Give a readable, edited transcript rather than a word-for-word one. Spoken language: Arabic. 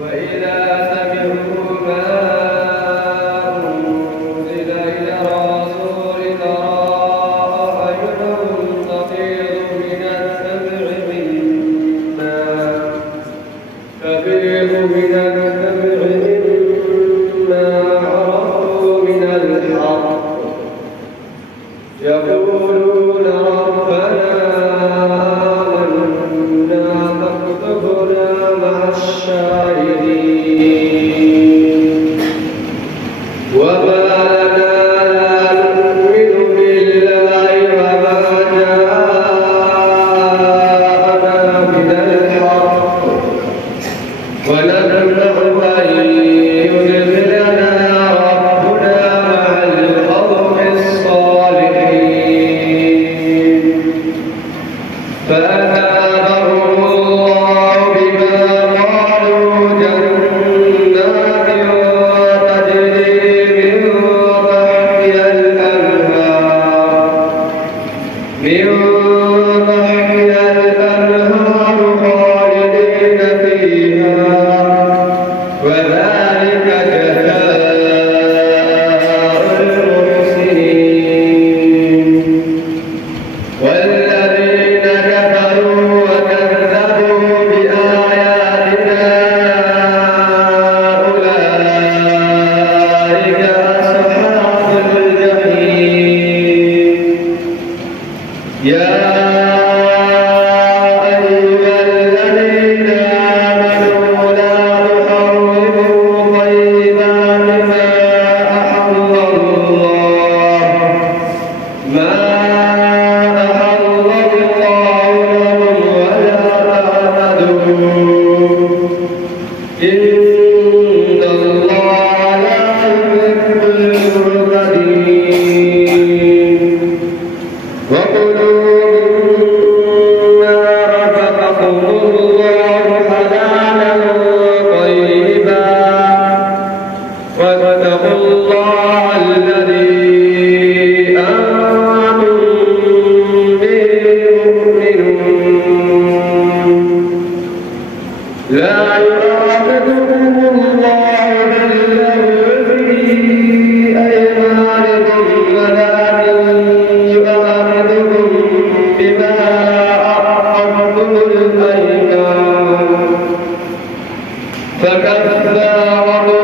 وإذا سمعوا ما أنزل إلى الرسول ترى أعينهم تفيض من الدمع مما عرفوا من الحق يقولون ربنا آمنا فاكتبنا مع الشاهدين وما لنا لا نؤمن بالله وما جاءنا من الحق ونمنع أن يدخلنا ربنا مع القوم الصالحين فأثابهم الله بما قالوا جنات تجري من تحتها الأنهار خالدين فيها وذلك جزاء المحسنين والذين كفروا وكذبوا بآياتنا أولئك أصحاب الجحيم يا أيها الذين آمنوا لا تحرموا طيبات ما أحل الله لكم ولا تعتدوا إن الله لا يحب المعتدين وكلوا مما رزقكم الله حلالا طيبا واتقوا الله الذي أنتم به مؤمنون لا يؤاخذكم الله باللغو في أيمانكم ولكن يؤاخذكم بما عقدتم الأيمان فكفارته